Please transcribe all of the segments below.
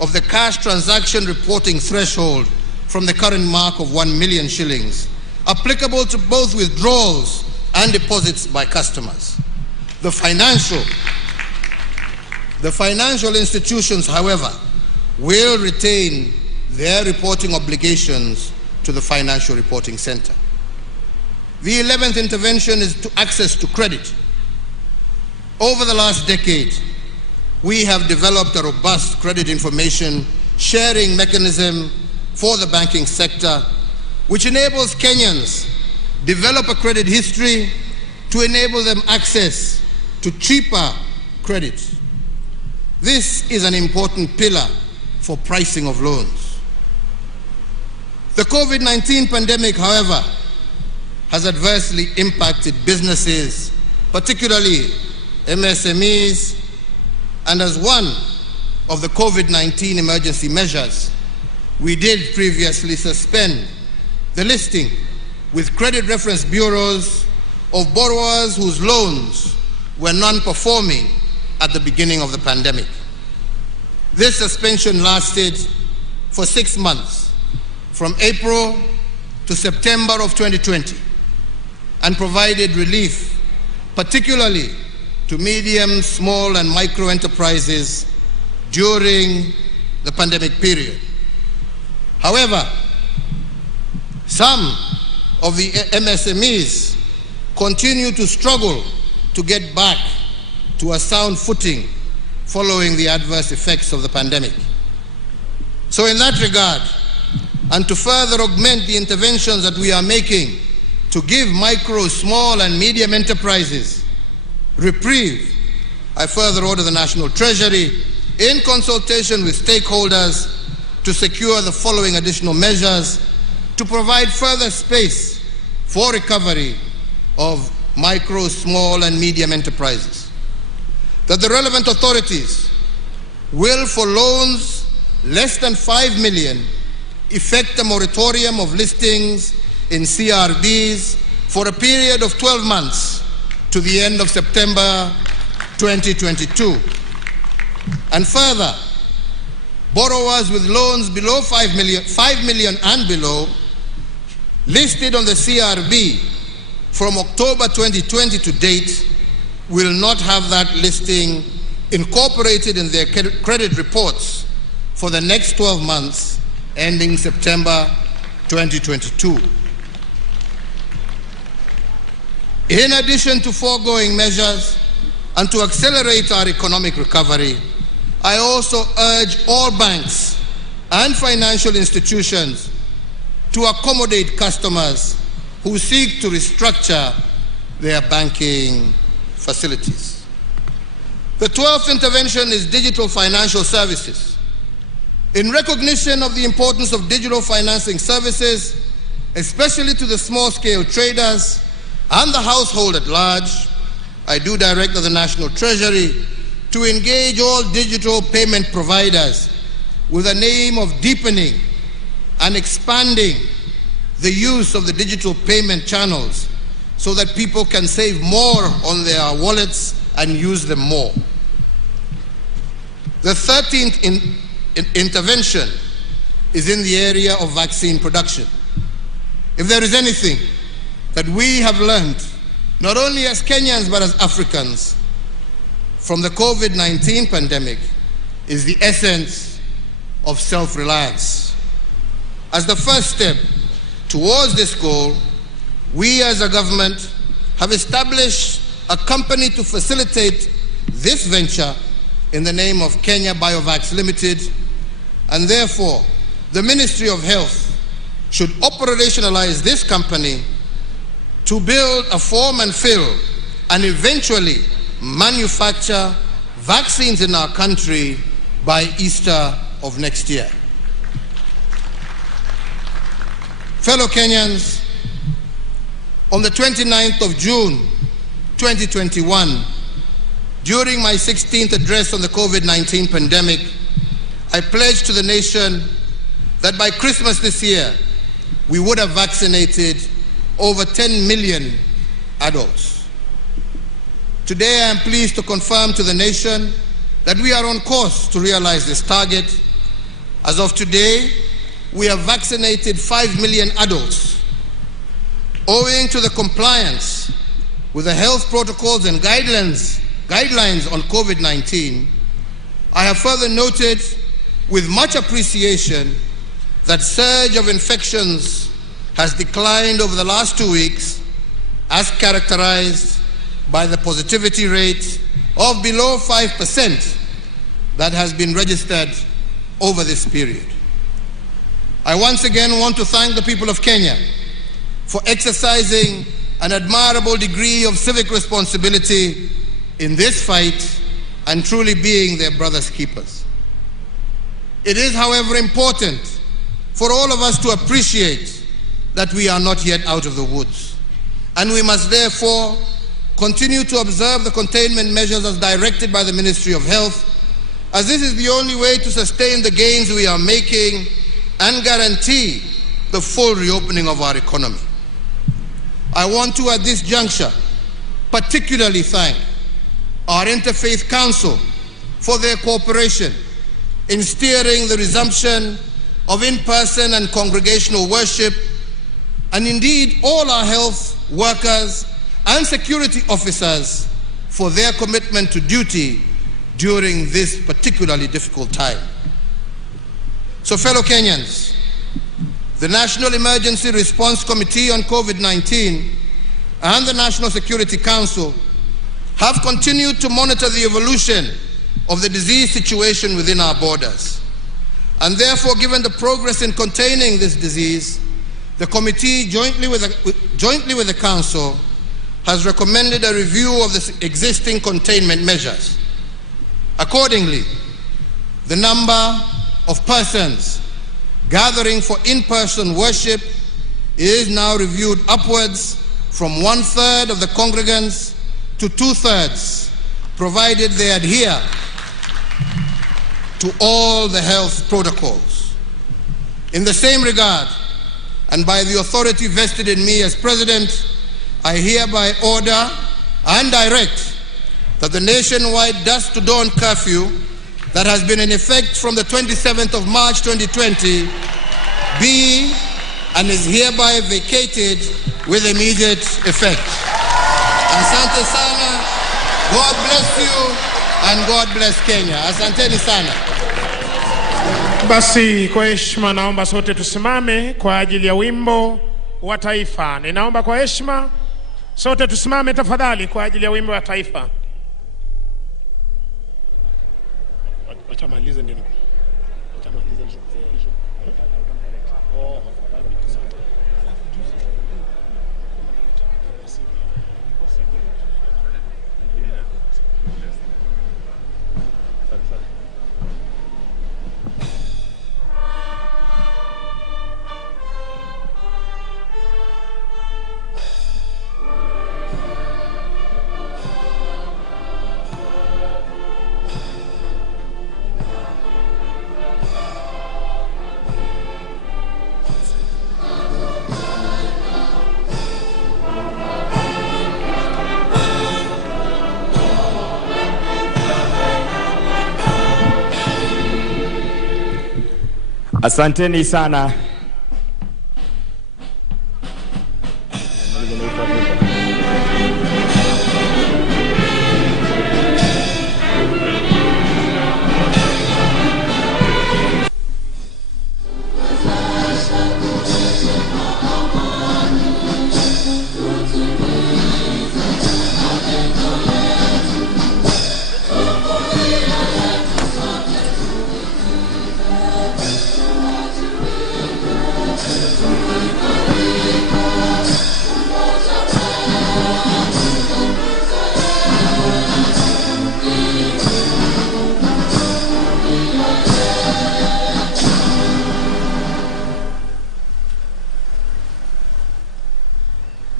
of the cash transaction reporting threshold from the current mark of 1 million shillings, applicable to both withdrawals and deposits by customers. The financial institutions, however, will retain their reporting obligations to the Financial Reporting Center. The 11th intervention is to access to credit. Over the last decade, we have developed a robust credit information sharing mechanism for the banking sector, which enables Kenyans develop a credit history to enable them access to cheaper credit. This is an important pillar for pricing of loans. The COVID-19 pandemic, however, has adversely impacted businesses, particularly MSMEs, and as one of the COVID-19 emergency measures, we did previously suspend the listing with credit reference bureaus of borrowers whose loans were non-performing at the beginning of the pandemic. This suspension lasted for 6 months, from April to September of 2020, and provided relief, particularly to medium, small, and micro enterprises during the pandemic period. However, some of the MSMEs continue to struggle to get back to a sound footing following the adverse effects of the pandemic. So in that regard, and to further augment the interventions that we are making to give micro, small, and medium enterprises reprieve, I further order the National Treasury, in consultation with stakeholders, to secure the following additional measures to provide further space for recovery of micro, small, and medium enterprises. That the relevant authorities will, for loans less than 5 million, effect a moratorium of listings in CRBs for a period of 12 months to the end of September 2022. And further, borrowers with loans below 5 million and below, listed on the CRB from October 2020 to date, will not have that listing incorporated in their credit reports for the next 12 months ending September 2022. In addition to foregoing measures and to accelerate our economic recovery, I also urge all banks and financial institutions to accommodate customers who seek to restructure their banking facilities. The 12th intervention is digital financial services. In recognition of the importance of digital financing services, especially to the small-scale traders and the household at large, I do direct the National Treasury to engage all digital payment providers with the aim of deepening and expanding the use of the digital payment channels so that people can save more on their wallets and use them more. The 13th intervention is in the area of vaccine production. If there is anything that we have learned, not only as Kenyans but as Africans, from the COVID-19 pandemic, is the essence of self-reliance. As the first step towards this goal, we as a government have established a company to facilitate this venture in the name of Kenya Biovax Limited, and therefore the Ministry of Health should operationalize this company to build a form and fill and eventually manufacture vaccines in our country by Easter of next year. Fellow Kenyans, on the 29th of June 2021, during my 16th address on the COVID-19 pandemic, I pledged to the nation that by Christmas this year, we would have vaccinated over 10 million adults. Today, I am pleased to confirm to the nation that we are on course to realize this target, As of today, we have vaccinated 5 million adults. Owing to the compliance with the health protocols and guidelines on COVID-19, I have further noted with much appreciation that surge of infections has declined over the last 2 weeks, as characterized by the positivity rate of below 5% that has been registered over this period. I once again want to thank the people of Kenya for exercising an admirable degree of civic responsibility in this fight and truly being their brother's keepers. It is, however, important for all of us to appreciate that we are not yet out of the woods, and we must therefore continue to observe the containment measures as directed by the Ministry of Health, as this is the only way to sustain the gains we are making and guarantee the full reopening of our economy. I want to, at this juncture, particularly thank our Interfaith Council for their cooperation in steering the resumption of in-person and congregational worship, and indeed all our health workers and security officers for their commitment to duty during this particularly difficult time. So, fellow Kenyans, the National Emergency Response Committee on COVID-19 and the National Security Council have continued to monitor the evolution of the disease situation within our borders. And therefore, given the progress in containing this disease, the committee, jointly with the Council, has recommended a review of the existing containment measures. Accordingly, the number of persons gathering for in-person worship is now reviewed upwards from 1/3 of the congregants to 2/3, provided they adhere to all the health protocols. In the same regard, and by the authority vested in me as President, I hereby order and direct that the nationwide dusk to dawn curfew that has been in effect from the 27th of March 2020 be and is hereby vacated with immediate effect. Asante sana, God bless you and God bless Kenya. Asanteni sana. Basi kwa heshima naomba sote tusimame kwa ajili ya wimbo wa taifa. Ninaomba kwa heshima sote tusimame tafadhali kwa ajili ya wimbo wa taifa. Acha malize ndio. Asanteni sana.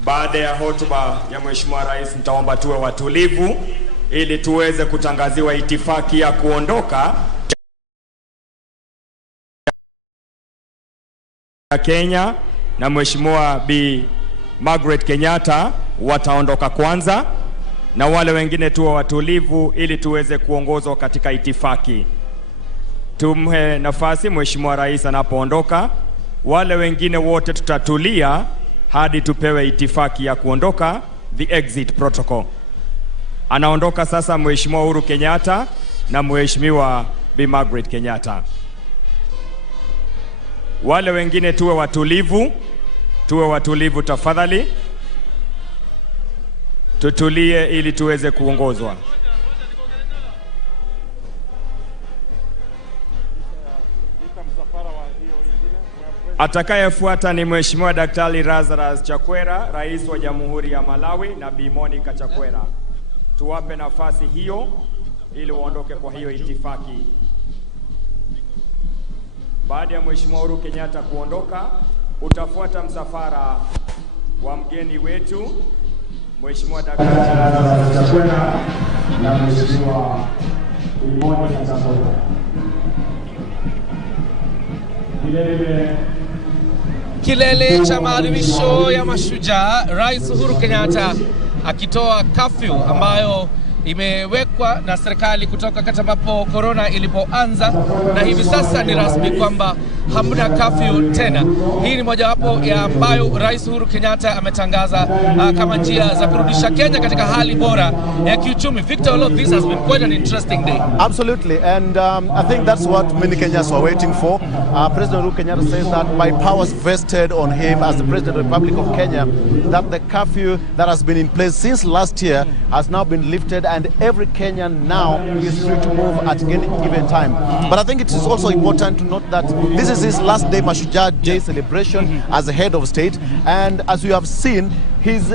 Baada ya hotuba ya Mheshimiwa Rais, nitaomba tuwe watulivu ili tuweze kutangaziwa itifaki ya kuondoka Kenya, na Mheshimiwa Bi Margaret Kenyatta wataondoka kwanza, na wale wengine tuwe watulivu ili tuweze kuongozwa katika itifaki. tumhe nafasi Mheshimiwa Rais anapoondoka. Wale wengine wote tutatulia hadi tupewe itifaki ya kuondoka, the exit protocol. Anaondoka sasa Mheshimiwa Uhuru Kenyatta na Mheshimiwa Bi Margaret Kenyatta. Wale wengine tuwe watulivu tafadhali. Tutulie ili tuweze kuongozwa. Atakayefuata ni Mheshimiwa Daktari Lazarus Chakwera, Rais wa Jamhuri ya Malawi, na Bi Monica Chakwera. Tuwape nafasi hiyo ili waondoke kwa hiyo itifaki. Baada ya Mheshimiwa Uhuru Kenyatta kuondoka, utafuata msafara wa mgeni wetu Mheshimiwa Daktari Lazarus Chakwera na Mheshimiwa Bi Monica Chakwera. Kilele cha maadhimisho ya mashujaa, Rais Uhuru Kenyatta akitoa curfew ambayo imewekwa na serikali kutoka wakati ambapo corona ilipoanza, na hivi sasa ni rasmi kwamba hamna curfew tena. Hii ni mojawapo ya ambayo Rais Uhuru Kenyatta ametangaza kama njia za kurudisha Kenya katika hali bora ya kiuchumi. Victor, all of this has been quite an interesting day. Absolutely, and I think that's what many Kenyans were waiting for. President Uhuru Kenyatta says that by powers vested on him as the President of the Republic of Kenya, that the curfew that has been in place since last year has now been lifted, and every Kenyan now is free to move at any given time. But I think it is also important to note that this is his last day Mashujaa Day celebration as the head of state, and as we have seen, his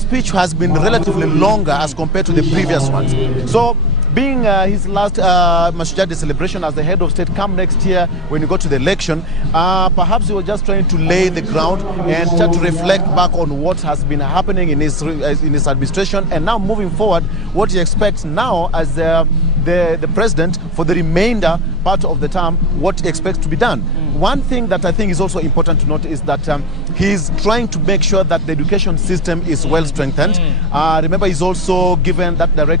speech has been relatively longer as compared to the previous ones. So being his last Mashujaa Day celebration as the head of state come next year when you go to the election, perhaps he was just trying to lay the ground and try to reflect back on what has been happening in his administration, and now moving forward, what he expects now as the president for the remainder part of the term, what he expects to be done. One thing that I think is also important to note is that he's trying to make sure that the education system is well strengthened. Remember, he's also given that directive